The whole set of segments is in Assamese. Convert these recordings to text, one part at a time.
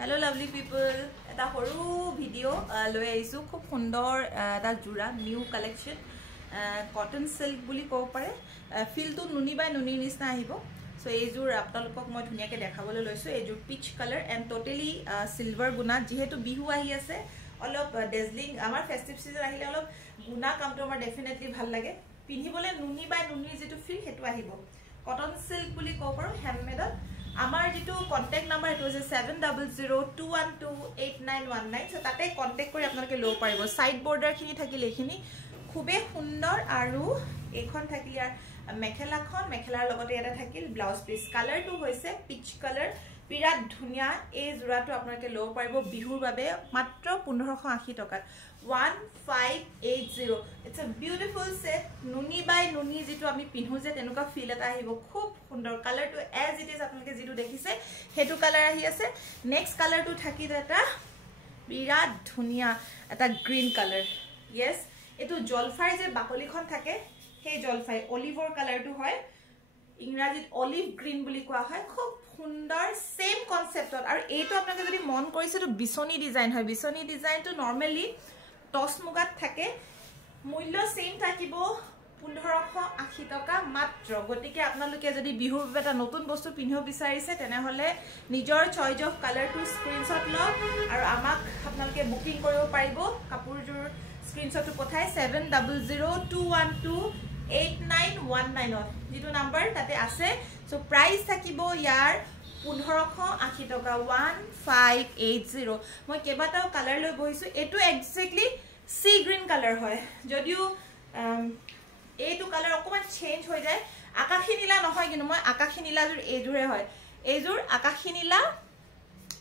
Hello lovely people, এটা হৰু ভিডিও লৈ আইছো খুব সুন্দৰ এটা জোৰা নিউ কালেকশন কটন সিল্ক বুলি কব পাৰে ফিল টু নুনি বাই নুনি নিছনা আহিব সো এই জোৰ আপোনালোকক মই ধুনিয়াকে দেখাবলৈ লৈছো এই জোৰ piece colour and totally silver গুনা যেহেতু বিহু আহি আছে অলপ ডেজলিং আমাৰ ফেস্টিভ সিজন আহিলে অলপ গুনা কামটো আমাৰ ডেফিনেটলি ভাল লাগে পিন্ধিবলে নুনি বাই নুনি যেটো ফিল হেতু আহিব কটন সিল্ক বুলি কব পাৰো হ্যান্ডমেডত আমাৰ যেটো কন্টাক্ট নাম্বাৰ এটো আছে 7002128919 সো তাতে কন্টাক্ট কৰি আপোনালোকে লো পাৰিব সাইড বৰ্ডাৰ খিনি থাকিলে এখিনি খুবে সুন্দৰ আৰু এখন থাকিলে মেখেলাৰ লগতে এটা থাকিল ব্লাউজ পিস কালাৰটো হৈছে পিচ কালাৰ বিৰাট ধুনিয়া এই জোৰাটো আপোনালোকে লো পাৰিব বিহুৰ বাবে মাত্ৰ 1580 টকা 1580 it's a beautiful set নুনি বাই নুনি যেটো আমি পিনহু যে তেনুকা ফিল এটা আহিব খুব সুন্দৰ কালাৰটো এজ ইট ইজ আপোনালোকে যেটো দেখিছে হেতু কালাৰ আহি আছে নেক্সট কালাৰটো থাকিল এটা বিৰাট ধুনিয়া এটা গ্ৰীন কালাৰ yes এটো জলফাই যে বাকলিখন থাকে সেই জলফাই অলিভৰ কালাৰটো হয় ইংৰাজীত অলিভ গ্ৰীন বুলি কোৱা হয় খুব সুন্দৰ সেম কনসেপ্টত আৰু এইটো আপোনালোকে যদি মন কৰিছে তো বিছনি ডিজাইন হয় বিছনি ডিজাইনটো নৰমালি টস মুগাত থাকে মূল্য সেম থাকিব 1580 টকা মাত্ৰ গতিকে আপোনালোকে যদি বিহুৰ এটা নতুন বস্তু পিন্ধিব বিচাৰিছে তেনে হলে নিজৰ চয়েস অফ কালাৰটো স্ক্ৰিনশ্বট লওক আৰু আমাক আপোনালোকে বুকিং কৰিব পাৰিব কাপোৰজোৰ স্ক্ৰিনশ্বটটো পঠাই 7002128919 যেটো নাম্বাৰ তাতে আছে সো প্ৰাইস থাকিব ইয়াৰ 1580 টকা 1580 মই কেবাটাও কালাৰ লৈ বহিছো এটো এক্স্যাক্টলি সি গ্ৰীন কালাৰ হয় যদিও এইটো কালাৰ অকমান চেঞ্জ হৈ যায় আকাশী নীলা নহয় কিন্তু মই আকাশী নীলা জোৰ এজোৰে হয় এজোৰ আকাশী নীলা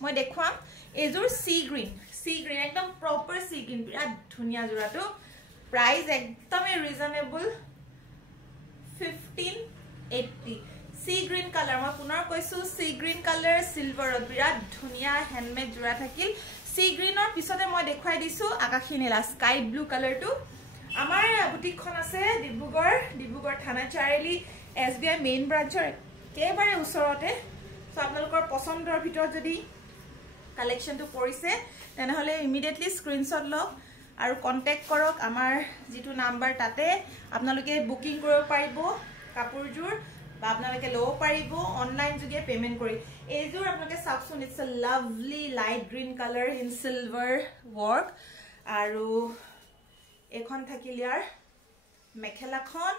মই দেখুৱাম এজোৰ সি গ্ৰীন একদম প্ৰপাৰ সি গ্ৰীন বিৰাট ধুনিয়া জোৰাটো প্ৰাইস একদমই ৰিজনেবল 1580 সি গ্ৰীন কালাৰ মই পুনৰ কৈছো সি গ্ৰীন কালাৰ সিলভাৰ বিৰাট ধুনিয়া হ্যান্ডমেড জোৰা থাকিল সি গ্ৰীনৰ পিছতে মই দেখুৱাই দিছো আকাশী নীলা স্কাই ব্লু কালাৰটো আমাৰ বুটিকখন আছে ডিব্ৰুগড় থানা চাৰিলি এসবিআই মেইন ব্ৰাঞ্চৰ কেবাৰে ওচৰতে সো আপোনালোকৰ পছন্দৰ ভিতৰত যদি কালেকশনটো পৰিছে তেনে হলে ইমিডিয়েটলি স্ক্ৰিনশ্বট লওক আৰু কন্টাক্ট কৰক আমাৰ যেটো নাম্বাৰ তাতে আপোনালোকে বুকিং কৰিব পাৰিব কাপোৰজোৰ বা আপোনালোকে লো পাৰিব অনলাইন যোগে পেমেন্ট কৰি এইজোৰ আপোনালোকে চাওকচোন it's a lovely light green colour in silver work আৰু এখন থাকিলিয়াৰ মেখেলাখন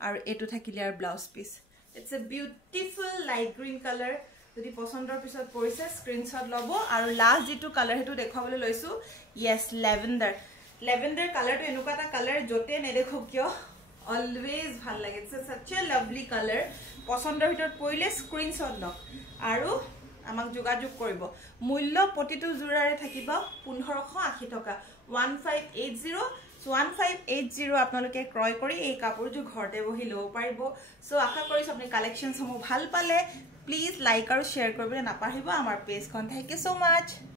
আৰু এটো থাকিলিয়াৰ blouse piece it's a beautiful light green colour যদি পছন্দৰ পিছত পৰিছে স্ক্ৰিনশ্বট লব আৰু লাষ্ট যেটো কালাৰ হেতু দেখাবলৈ লৈছো yes lavender কালাৰটো এনেকুৱা এটা কালাৰ জতে নেদেখো কিয় always ভাল লাগে it's such a lovely color পছন্দৰ ভিতৰত পৰিলে স্ক্ৰিনশ্বট লওক আৰু আমাক যোগাযোগ কৰিব মূল্য প্ৰতিটো জোৰাৰে থাকিব 1580 টকা 1580 আপোনালোকে ক্ৰয় কৰি এই কাপোৰটো ঘৰতে বহি লব পাৰিব সো আশা কৰিছো আপুনি কালেকশন সমূহ ভাল পালে প্লিজ লাইক আৰু শেয়াৰ কৰিবলৈ নাপাহৰিব আমাৰ পেজখন থ্যাংক ইউ সো মাচ